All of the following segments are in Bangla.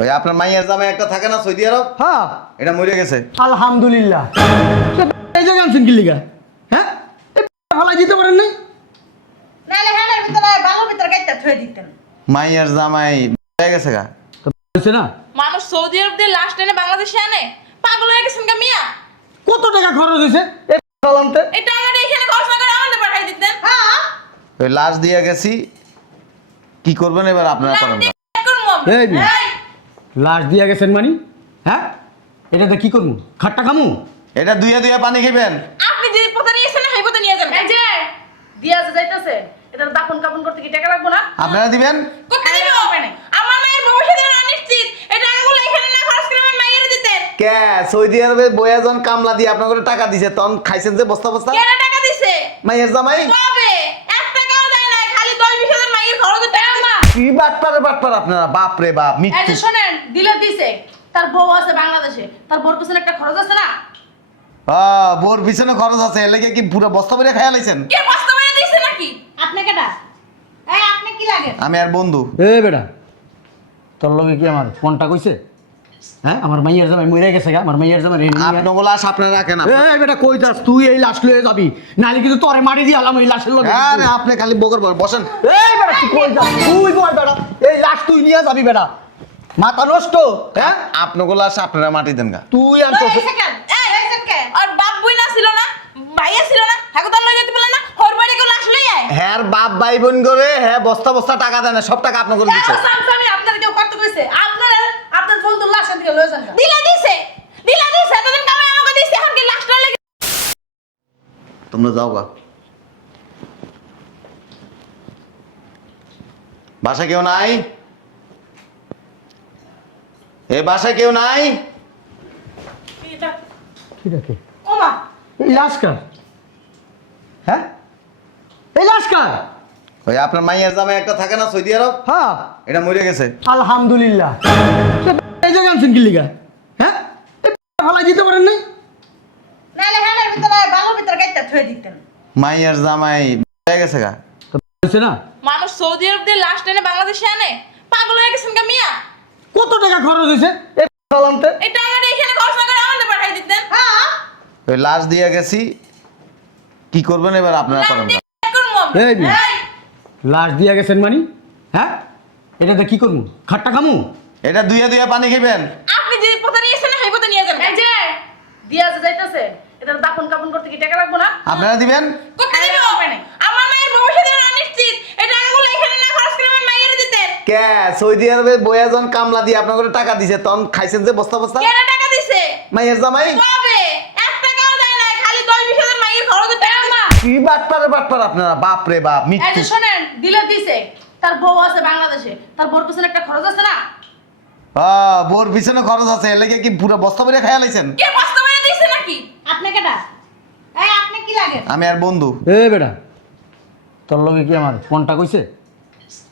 ওই আপনার মাইয়ার জামাই একটা থাকে না সৌদি আরব, হ্যাঁ এটা মরে গেছে। আলহামদুলিল্লাহ। এই জায়গায় আনছেন কি লিগা? হ্যাঁ ফালাই দিতে পারেন নাই? নালে হ্যান্ডের ভিতরে বালুর ভিতরে গাইতে থুয়ে দিতেন। মাইয়ার জামাই মরে গেছে গা। হয়েছে না? মানুষ সৌদি আরব দিয়ে লাস্ট এনে বাংলাদেশে আনে, পাগল হয়ে গেছেন গা মিয়া। কত টাকা খরচ হয়েছে এই আনতে? এই টাকাটা এখানে খরচ না করে আমাদের পাঠাই দিতেন। হ্যাঁ ওই লাশ দিয়ে গেছি, কি করবেন এবার আপনারা করেন না। এই মেয়ে। লাশ দিয়া গেছেন মানি? হ্যাঁ এটাতে কি করবো? খাট্টা খামু? এটা দুইয়া দুইয়া পানি খাইবেন। আপনি যে পথে নিয়েছেন না সেই পথে নিয়ে যাবেন। এই যে দিয়া যে যাইতেছে এটা দাফন কাফন করতে কি টাকা লাগবে না? আপনারা দিবেন। কোথায় দিব? আমার মায়ের ভবিষ্যতের অনিশ্চিত। এই টাকাগুলো এখানে না খরচ করে আমার মায়ের দিতেন। কে সৌদি আরবে বয়াজন কামলা দিয়ে আপনাকে টাকা দিছে, তখন খাইছেন যে বস্তা বস্তা। কেন টাকা দিছে? মাইয়ার জামাই কবে? 1 টাকাও দেয় না, খালি 10-20 হাজার মায়ের খরচের টাকা মা। কি বাটপারে বাটপার আপনারা, বাপ রে বাপ, এই মৃত্যু। যে শুনেন, দিলে দিছে। তার বউ আছে বাংলাদেশে, তার বউর পিছনে একটা খরচ আছে না? বোর পিছনে খরচ আছে, এর লেগে কি পুরো বস্তা ভরে খাইয়া লাইছেন? কে বস্তা বাইরে দিছে নাকি? আপনি কেডা? এই আপনি কি লাগে? আমি আর বন্ধু। এ বেটা তোর লগে কি আমার ফোনটা কইছে? হ্যাঁ আমার মাইয়ার জামাই মরে গেছে গা। আমার মাইয়ার জামাই আপনার লাশ আপনারা রাখেন। এই বেটা কই যাস তুই? এই লাশ লয়ে যাবি নালে কিন্তু তোরে মারি দিয়ে আলাম এই লাশের লগে। আরে আপনি খালি বকর বকর বসেন। এই বেটা তুই কই যাস? তুই বল বেটা এই লাশ তুই নিয়ে যাবি বেটা। মাথা নষ্ট। হ্যাঁ আপনার লাশ আপনারা মাটি দেন গা। তুই আনছস। এই সেকেন্ড এই সেকেন্ড আর বাপ বই না ছিল না, ভাইয়া ছিল না, ঠাকুরদার লই যেতে পারলেন না, ওর বাড়ি কেউ লাশ লই আয়। হ্যাঁ বাপ ভাই বোন করে হ্যাঁ বস্তা বস্তা টাকা দেন না, সব টাকা আপনার করে দিচ্ছে। আমি আপনার কেউ করতে কইছে? আপনারা আপনার বন্ধুর লাশ এদিকে লয়ে যান। দিলা দিছে, দিলা দিছে, এতদিন কামাই আমাকে দিছে, এখন কি লাশটা লেগে তোমরা যাও গা। বাসায় কেউ নাই? এ বাসায় কেউ নাই? কি রাখে? ওমা এই লাশ কার? হ্যাঁ এই লাশ কার? ওই আপনার মাইয়ার জামাই একটা থাকে না সৌদি আরব, হ্যাঁ এটা মরে গেছে। আলহামদুলিল্লাহ। এই জায়গায় আনছেন কি লিগা? হ্যাঁ ফালাই দিতে পারেন নাই? নালে হ্যান্ডের ভিতরে বালুর ভিতরে গাইতে থুয়ে দিতেন। মাইয়ার জামাই মরে গেছে গা। হয়েছে না? মানুষ সৌদি আরব দিয়ে লাস্ট এনে বাংলাদেশে আনে, পাগল হয়ে গেছেন গা মিয়া। কত টাকা খরচ হয়েছে এই আনতে? এই টাকাটা এখানে খরচ না করে আমাদের পাঠাই দিতেন। হ্যাঁ ওই লাশ দিয়ে গেছি, কি করবেন এবার আপনারা করেন না। এই মেয়ে। লাশ দিয়া গেছেন মানি? হ্যাঁ এটাতে কি করবো? খাট্টা খামু? এটা দুইয়া দুইয়া পানি খাইবেন। আপনি যে পথে নিয়েছেন না সেই পথে নিয়ে যাবেন। এই যে দিয়া যে যাইতেছে এটা দাফন কাফন করতে কি টাকা লাগবে না? আপনারা দিবেন। কোথায় দিব? আমার মায়ের ভবিষ্যতের অনিশ্চিত। এই টাকাগুলো এখানে না খরচ করে আমার মায়ের দিতেন। কে সৌদি আরবে বয়াজন কামলা দিয়ে আপনাকে টাকা দিছে, তখন খাইছেন যে বস্তা বস্তা। কেন টাকা দিছে? মাইয়ার জামাই কবে? 1 টাকাও দেয় না, খালি 10-20 হাজার মায়ের খরচের টাকা মা। কি বাটপারে বাটপার আপনারা, বাপ রে বাপ, এই মৃত্যু। যে শুনেন, দিলে দিছে। তার বউ আছে বাংলাদেশে, তার বউর পিছনে একটা খরচ আছে না? বোর পিছনে খরচ আছে, এর লেগে কি পুরো বস্তা ভরে খাইয়া লাইছেন? কে বস্তা বাইরে দিছে নাকি? আপনি কেডা? এই আপনি কি লাগে? আমি আর বন্ধু। এ বেটা তোর লগে কি আমার ফোনটা কইছে?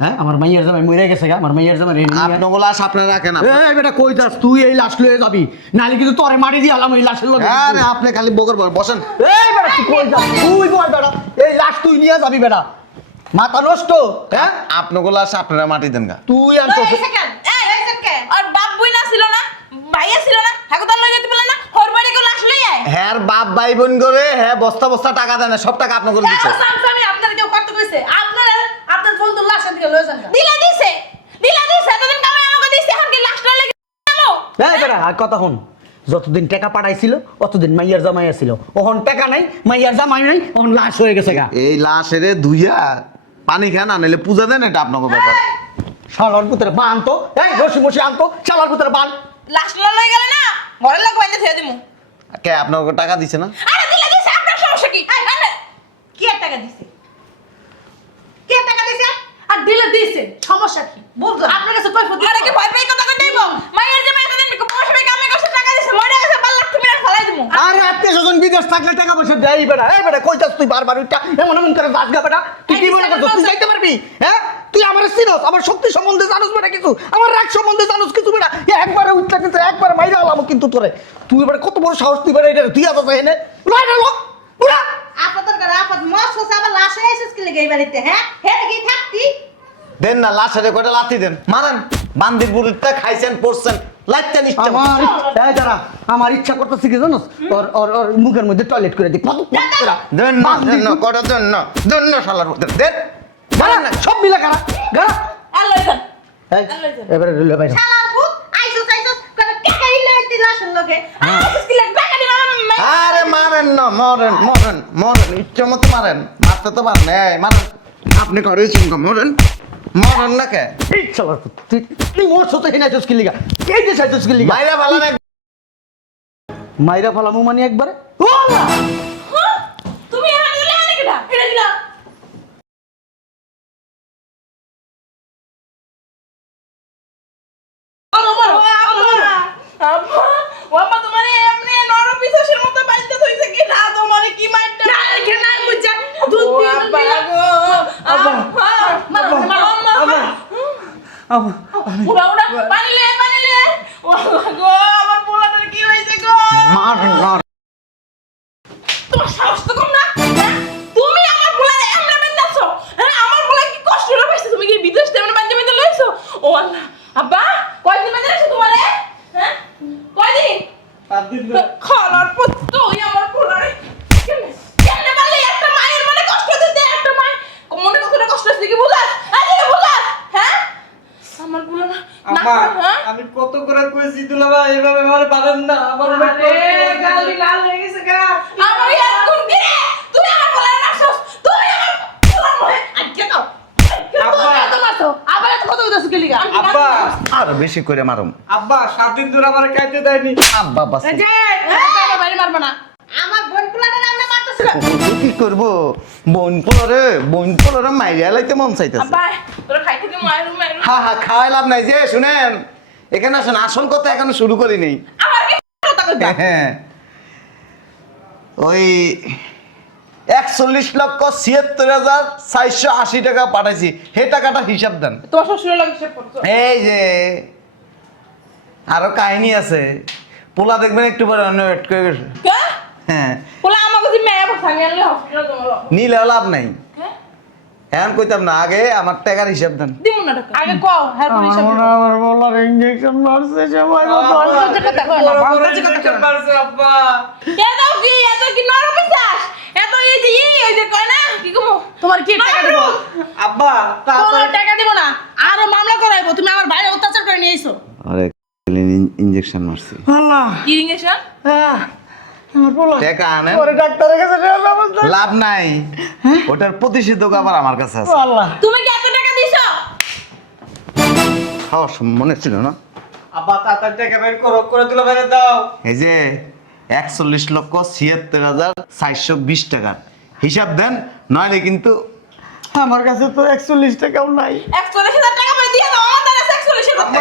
হ্যাঁ আমার মাইয়ার জামাই মরে গেছে গা। আমার মাইয়ার জামাই আপনার লাশ আপনারা রাখেন। এই বেটা কই যাস? তুই এই লাশ লয়ে যাবি নালে কিন্তু তোরে মারি দিয়ে আলাম এই লাশের লগে। আরে আপনি খালি বকর বকর বসেন। এই বেটা তুই কই যাস? তুই বল বেটা এই লাশ তুই নিয়ে যাবি বেটা। মাথা নষ্ট। হ্যাঁ আপনার লাশ আপনারা মাটি দেন গা। তুই আনছস। এই সেকেন্ড এই সেকেন্ড আর বাপ বই না ছিল না, ভাইয়া ছিল না, ঠাকুরদার লই যেতে পারলেন না, ওর বাড়ি কেউ লাশ লই আয়। হ্যাঁ বাপ ভাই বোন করে হ্যাঁ বস্তা বস্তা টাকা দেন না, সব টাকা আপনার করে দিচ্ছে। আমি আপনার কেউ করতে কইছে? আপনারা আপনার বন্ধুর লাশ এদিকে লয়ে যান। দিলা দিছে, দিলা দিছে, এতদিন কামাই আমাকে দিছে, এখন কি লাশটা লেগে যাবো? এই বেটা আর কথা হন। যতদিন টাকা পাঠাইছিল অতদিন মাইয়ার জামাই আছিল। ওহন টাকা নাই, মাইয়ার জামাই নাই, ওহন লাশ হয়ে গেছে গা। এই লাশ এরে ধুইয়া পানি খান, আনলে পূজা দেন, এটা আপনার ব্যাপার। শালার ভিতরে বান তো। এই রশি মশি আনতো শালার ভিতরে বান। লাশটা লই গেলে না, ঘরের লোক বাইরে থুয়ে দিমু। কে আপনার টাকা দিছে না? আরে দিলা দিছে, আপনার সমস্যা কি? আরে কি টাকা দিছে? কি টাকা দিছে? আর দিলে দিছে, সমস্যা কি? বুঝলাম। আপনার কাছে কই ফুটি? আরে কি ভয় পাই কথা কই দেব? মায়ের যে এতদিন বসে কামে করছে, টাকা দিছে, মরে গেছে, 5 লাখ তুমি আর ফলাই দিমু। আরে আত্মীয় স্বজন বিদেশ থাকলে টাকা পয়সা দেয় বেটা। এই বেটা কই যাস তুই বারবার উঠা এমন এমন করে বাজগা বেটা? তুই কি মনে করছিস তুই যাইতে পারবি? হ্যাঁ তুই আমার চিনস, আমার শক্তি সম্বন্ধে জানোস বেটা কিছু, আমার রাগ সম্বন্ধে জানোস কিছু বেটা? একবারে উঠতে কিন্তু একবার মাইরা আলাম কিন্তু তোরে। তুই এবারে কত বড় সাহস তুই বেটা এটা তুই আসছ এনে লয়টা লোক পুরা আপাতত করে আপাত মস হচ্ছে আবার লাশ এসেছিস কি লাগে এই বাড়িতে? হ্যাঁ হে কি থাকতি? দেন না লাশের কয়টা লাথি দেন মারেন বান্দির বুড়িটা খাইছেন পড়ছেন লাইটটা নিশ্চয় আমার ইচ্ছা করতেছে কি জানোস ওর ওর ওর মুখের মধ্যে টয়লেট করে দিই দেন না কটা দেন না শালার দেন সব মিলা কারা গারা আল্লাহ জান এবারে রইল ভাই শালার ভূত আইসো করে টাকা ইলে দিলাসের লগে আইসো কি লাগে টাকা দিবা আরে মারেন না মরেন ইচ্ছা মতো মারেন মারতে তো পারেন এই মারেন আপনি করে চুমকা মরেন না কে এই শালার ভূত তুই মোর সাথে হিনাইছস কি লিগা এই যে সাইছস কি লিগা মাইরা ভালো না মাইরা ফালামু মানে একবারে ও আল্লাহ হ্যাঁ? তুমি এখানে দিলে এখানে কেডা এটা দিলা আম্মা তোমার এমনি নরম পিছাসের মতো বাইতে থইছে কি না তোমার কি মাইটা না এখানে না বুঝা দুধ দিয়ে বাগো আব্বা উড়া পানিলে ও গো আমার পোলাটার কি হইছে গো মারেন না তোমার সাহস তো কম না হ্যাঁ? তুমি আমার পোলারে এমনে বান্ধাছো হ্যাঁ আমার পোলা কি কষ্ট হলো পাইছে তুমি কি বিদেশ থেকে এমনে বান্ধে লইছো ও আল্লাহ আব্বা কয়দিন বান্ধে রাখছো তোমারে হ্যাঁ কয়দিন 7 দিন খালার পুত তুই আমার পোলারে কেমনে পারলে একটা মায়ের মনে কষ্ট দিতে একটা মায়ের মনে কতটা কষ্ট আছে কি বুঝাস আজকে বুঝাস হ্যাঁ আমার পোলা না আম্মা হ্যাঁ আমি কত করে কইছি দুলাবা এইভাবে আমারে পারেন না আমার অনেক কষ্ট গালি লাল হয়ে গেছে গা আমার ইয়ার কোন কি রে তুই আমার পোলারে মারছস তুই আমার পোলার মনে আজকে তো আব্বা। আবার এত কথা কইতাছ কি লিগা আব্বা আর বেশি করে মারুম আব্বা 7 দিন ধরে আমারে খাইতে দেয়নি আব্বা বাস এই যে আমার বাইরে মারবা না আমার বোন পোলাটা রান্না মারতেছিল কি করবো বোন পোলরে মাইরিয়া লাইতে মন চাইতেছে আব্বা তোরা খাইতে দি মায়ের হা খাওয়াই লাভ নাই যে শুনেন এখানে আসেন আসল কথা এখনো শুরু করি নেই আমার কি কথা কইবা হ্যাঁ ওই 41,76,480 টাকা পাঠাইছি হে টাকাটা হিসাব দেন তোমার শ্বশুরের লাগে হিসাব করছো এই যে আরো কাহিনী আছে পোলা দেখবেন একটু পরে অন্য ওয়েট করে গেছে কে হ্যাঁ বলে আমাকে যদি মেয়ে বসাঙ্গে আনলে হসপিটালে তোমার নিলে লাভ নাই হ্যাঁ এখন কইতাম না আগে আমার টাকার হিসাব দেন দিমু না টাকা আগে কও হ্যাঁ পুলিশ আমার বলার ইনজেকশন মারছে সবাই কথা কয় না পারছে আব্বা এত কি নরম বিশ্বাস এত এই যে ওই যে কয় না কি কমু তোমার কি টাকা দেব আব্বা কোনো টাকা দিব না আরো মামলা করাইবো তুমি আমার বাইরে অত্যাচার করে নিয়ে আইছো আরে ইনজেকশন মারছি আল্লাহ কি রিংগেশন আমার বলা টাকা আনেন পরে ডাক্তারের কাছে ব্যবস্থা লাভ নাই ওটার প্রতিষেধক আবার আমার কাছে আছে আল্লাহ তুমি কি এত টাকা দিছো খাওয়ার মনে ছিল না আব্বা তাড়াতাড়ি টাকা বের করো করে দুলাভাই দাও এই যে 41,76,420 টাকা হিসাব দেন নইলে কিন্তু আমার কাছে তো 41 টাকাও নাই 41,000 টাকা করে দিয়ে দাও আমার দ্বারা 41 কথা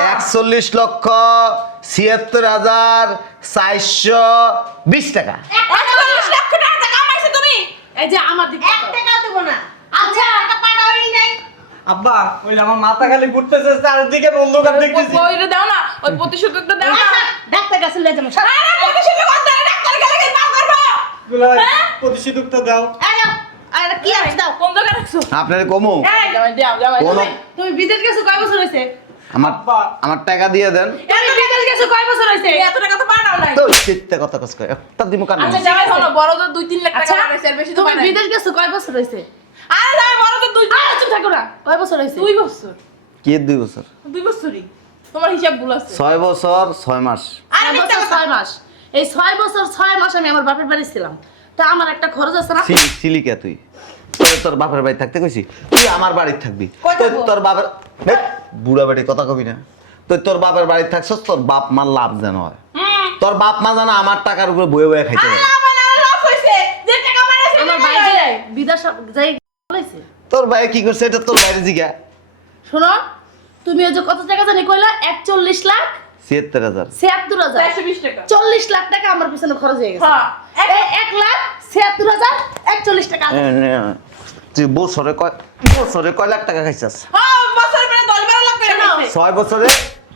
41,76,420 টাকা 41 লক্ষ টাকা কামাইছো তুমি এই যে আমার দিকে 1 টাকাও দেব না আচ্ছা টাকা পাঠাওই নাই আব্বা ওই আমার মাথা খালি ঘুরতেছে চারদিকে অন্ধকার দেখতেছি ওইটা দাও না ওই প্রতিশোধকটা দাও না ডাক্তার কাছে লয়ে যাবো আরে প্রতিশোধক কথা ডাক্তার গেলে কি পার করব দুলাভাই হ্যাঁ? প্রতিষেধকটা দাও এই নাও আরে কি আছে দাও কোন জায়গায় রাখছো আপনার কমু এই জামাই কোনো- তুমি বিদেশ গেছো কয় বছর হইছে আমার টাকা দিয়ে দেন তুমি বিদেশ গেছো কয় বছর হইছে এত টাকা তো পাঠাও নাই তো চিত্তে কথা কস কয় একটা দিমু কান আচ্ছা জামাই হলো বড় তো 2-3 লাখ টাকা আচ্ছা পাঠাইছে আর বেশি তো তুমি পাঠাই বিদেশ গেছো কয় বছর হইছে আরে জামাই বড় তো 2 চুপ থাকো না কয় বছর হইছে 2 বছর কি 2 বছর 2 বছরই তোমার হিসাব ভুল আছে 6 বছর 6 মাস আরে ছয় মিথ্যা বছর কথা 6 মাস এই 6 বছর 6 মাস আমি আমার বাপের বাড়ি ছিলাম তা আমার একটা খরচ আছে না সিলিকা তুই তোর বাপের বাড়ি থাকতে কইছি তুই আমার বাড়ি থাকবি কই তুই থাকবো? তোর বাপের বুড়া বেটি কথা কবি না তুই তোর বাপের বাড়ি থাকছস তোর বাপ মার লাভ যেন হয় তোর বাপ মা যেন আমার টাকার উপরে বয়ে বয়ে খাইতে পারে লস হইছে যে টাকা মারাছে আমার ভাই যে বিদেশ যাই বলেছে তোর ভাই কি করছে এটা তোর বাইরে জিগা শোনো তুমি ওই যে কত টাকা জানি কইলা 41 লাখ 76000 76000 420 টাকা 40 লাখ টাকা আমার পিছনে খরচ হয়ে গেছে হ্যাঁ। এই 1 লাখ 76000 41 টাকা তুই বছরে কয় লাখ টাকা খাইছস হ্যাঁ বছর পরে 10-12 লাখ টাকা শোনো। নিছে 6 বছরে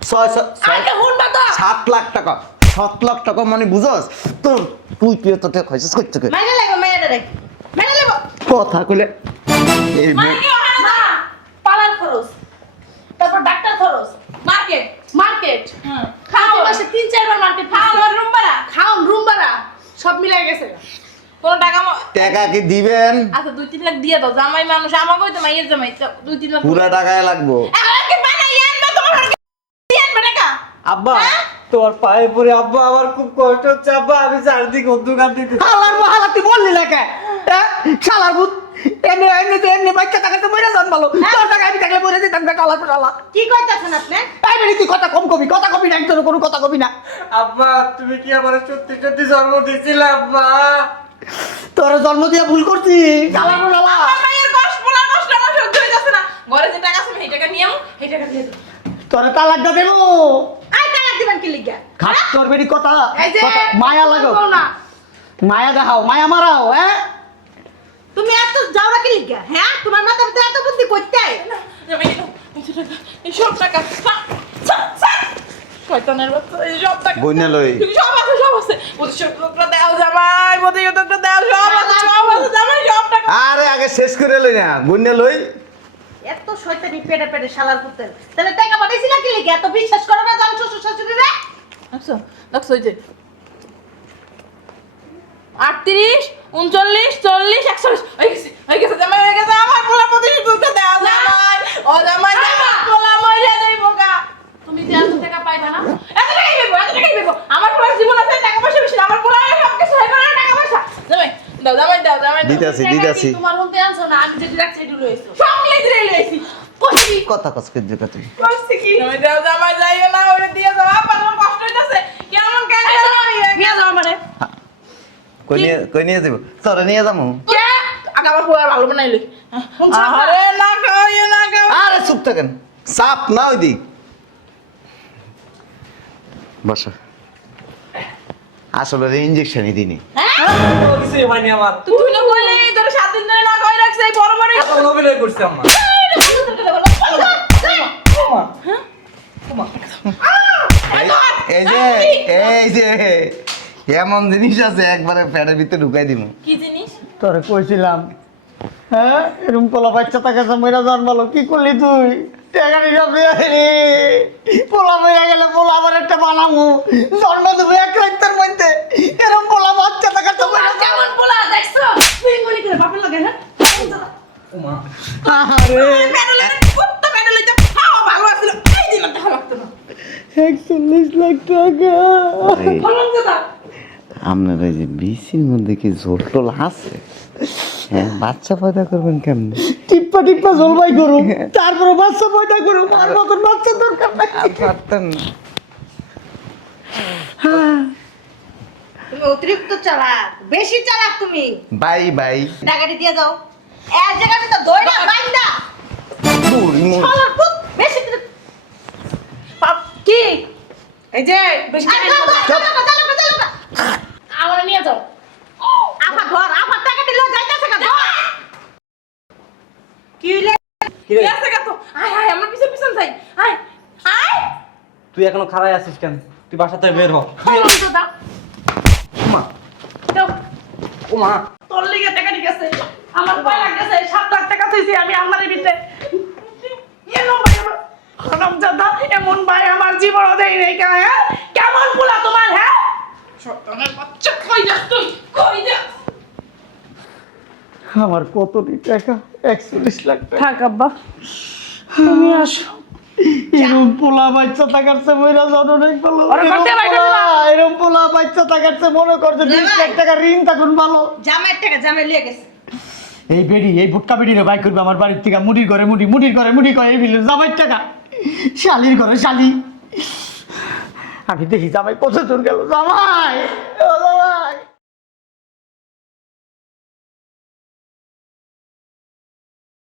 6 আরে হুনবা তো 7 লাখ টাকা 7 লাখ টাকা মানে বুঝছস তোর তুই কি তো টাকা খাইছস কই থেকে মাইনে লাগবে মাইনে রে মাইনে লাগবে কথা কইলে এই মানে কি হয় না পালার খরচ মার্কেট হ্যাঁ খাওয়া মাসে 3-4 বার মার্কেট খাওয়া রুম ভাড়া খাওন রুম ভাড়া সব মিলাই গেছে কোনো টাকা টাকা কি দিবেন? আচ্ছা 2-3 লাখ দিয়ে দাও জামাই মানুষ আমাকেই তো মাইয়ের জামাই 2-3 লাখ পুরা টাকায় লাগবো। এখন কি বানাই আনবে তোমার কি আনবে টাকা আব্বা তোমার পায়ে পড়ে আব্বা আমার খুব কষ্ট হচ্ছে আব্বা আমি চারদিকে দোকান দিতে হালার মহালা তুই বললি না কে হ্যাঁ শালার ভূত এমনি বাচ্চা টাকাতে মরে যান ভালো তোর টাকা আমি থাকলে মরে যেতাম বেটা আলাদা শালা কি কইতাছেন আপনি তাই বেরি তুই কথা কবি না তোর কোনো কথা কবি না আব্বা তুমি কি আমার সত্যি সত্যি জন্ম দিছিলে আব্বা তোর জন্ম দিয়ে ভুল করছি শালার শালা আমার মাইয়ের কষ্ট পোলার কষ্ট আমার সহ্য হইতাছে না ঘরে যে টাকা আছে সেই টাকা নিয়ে সেই টাকা দিয়ে দাও তোর তালাকটা দেবো আই টাকা দিবেন কি লিগা খাট তোর বেরি কথা এই যে কথা- মায়া লাগো বল না মায়া দেখাও মায়া মারাও হ্যাঁ তুমি এত যাওরা কি লিগা হ্যাঁ তোমার মাথার ভিতরে এত বুদ্ধি করতে জামাই দাও এই সব টাকা শয়তানের বাচ্চা এই সব টাকা গইনা লই। সব আছে প্রতিশোধটা দাও জামাই প্রতিশোধটা দাও সব আছে জামাই সব টাকা আরে আগে শেষ করে লই না, গইনা লই। এত শয়তানি পেটে পেটে শালার পুতের তাহলে টাকা পাঠাইছিলা কি লিগা এত বিশ্বাস করো না জান শ্বশুর শাশুড়ি রে দেখছো দেখছো এই যে 38 39 40 41 হয়ে গেছে জামাই হয়ে গেছে আমার পোলা প্রতিশোধটা দাও জামাই ও জামাই পোলা মরে যাই বোকা তুমি যে এত টাকা পাইবা না এত টাকাই দেবো আমার পোলার জীবন আছে টাকা পয়সা বেশি না, আমার পোলার সব কিছু হয়ে গেল টাকা পয়সা জামাই দাও দিতাছি টাকা কি দিতাছি। তোমার হতে আনছো না আমি যেটা রাখছি এটু লইছো সব লেজরে লইছি কইছি কথা কসকে দিকা তুই। কইছি কি জামাই যাইও না ওরে দিয়ে যাও আপা তোমার কষ্ট হইতাছে কেমন কেন নিয়ে যাও আমারে কই নিয়ে যাব? তোরে নিয়ে যামু। কে আগে আমার পোলার ভালো বানাইলি আরে না খাওয়াইও না খাও আরে চুপ থাকেন, চাপ না ওই দিক। বসো। আসলে ইনজেকশনই দিনি। কোনো কিছুই হয়নি আমার তুই না কইলে তোর 7 দিন ধরে না কই রাখছ এই বড় বড় এত অভিনয় করছে আম্মা এই যে এমন জিনিস আছে একবারে প্যাডের ভিতরে ঢুকাই দিমু। কি জিনিস তোরে কইছিলাম হ্যাঁ এরকম পোলা বাচ্চা টাকা মরে জন্মালো কি করলি তুই টাকা নিলাম রে পোলা মরে গেলে পোলা আবার একটা বানাবো জন্ম দেবো এক রাতের মধ্যে এরকম পোলা বাচ্চা টাকা তো মরে কেমন বলা দেখছো তুই মনে করে বাপের লাগে হ্যাঁ ওমা আরে প্যাডেলে কুত্তা প্যাডেলে যা খাওয়া ভালো আছিল এই দিন দেখা লাগতো না 41 লাখ টাকা বললাম তো তা আপনার এই যে বিসির মধ্যে কি ঝোল টোল আছে? হ্যাঁ, বাচ্চা পয়দা করবেন কেমনে? টিপ্পা জলবাই করুন তারপরে বাচ্চা পয়দা করুন আর মতন বাচ্চা দরকার নাই আর পারতেন না। তুমি অতিরিক্ত চালাক বেশি চালাক তুমি বাই বাই। টাকাটি দিয়ে যাও এক জায়গাতে তো দইরা বাইন্দা বুড়ি মো- শালার পুত বেশি পাপ কি এই যে বেশি আমার নিয়ে যাও আফা ঘর আফা টাকা দিলে যাইতাছে কা ঘর কি হইলে কি রে কি আছে কত আয় আয় আমরা পিছন পিছন যাই আয় আয় তুই এখনো খাড়াই আছিস কেন তুই বাসা থেকে বের হ বললাম তো দাও ওমা দাও ওমা তোর লিগে টাকা ঠিক আছে আমার ভয় লাগতেছে 7 লাখ টাকা তুইছি আমি আলমারির ভিতরে এমন ভাই হারামজাদা এমন ভাই আমার জীবন দেই নাই কা হ্যাঁ কেমন পোলা তোমার হ্যাঁ শয়তানের বাচ্চা কই যাস তুই কই যাস আমার কতটি টাকা 41 লাখ টাকা থাক আব্বা তুমি আসো এরম পোলা বাচ্চা টাকার চেয়ে মইরা জানো অনেক ভালো আরে করতে বাইরে দিলা। এরম পোলা বাচ্চা টাকার চেয়ে মনে করছে 20 লাখ টাকা ঋণ তখন ভালো জামাইয়ের টাকা জামাই লিয়ে গেছে এই বেড়ি এই ভুট্টা বেড়ি রে বাই করবে আমার বাড়ির থেকে মুড়ির ঘরে মুড়ির ঘরে মুড়ি করে এই বিলে জামাইয়ের টাকা শালির ঘরে শালি আমি দেখি জামাই কত দূর গেল জামাই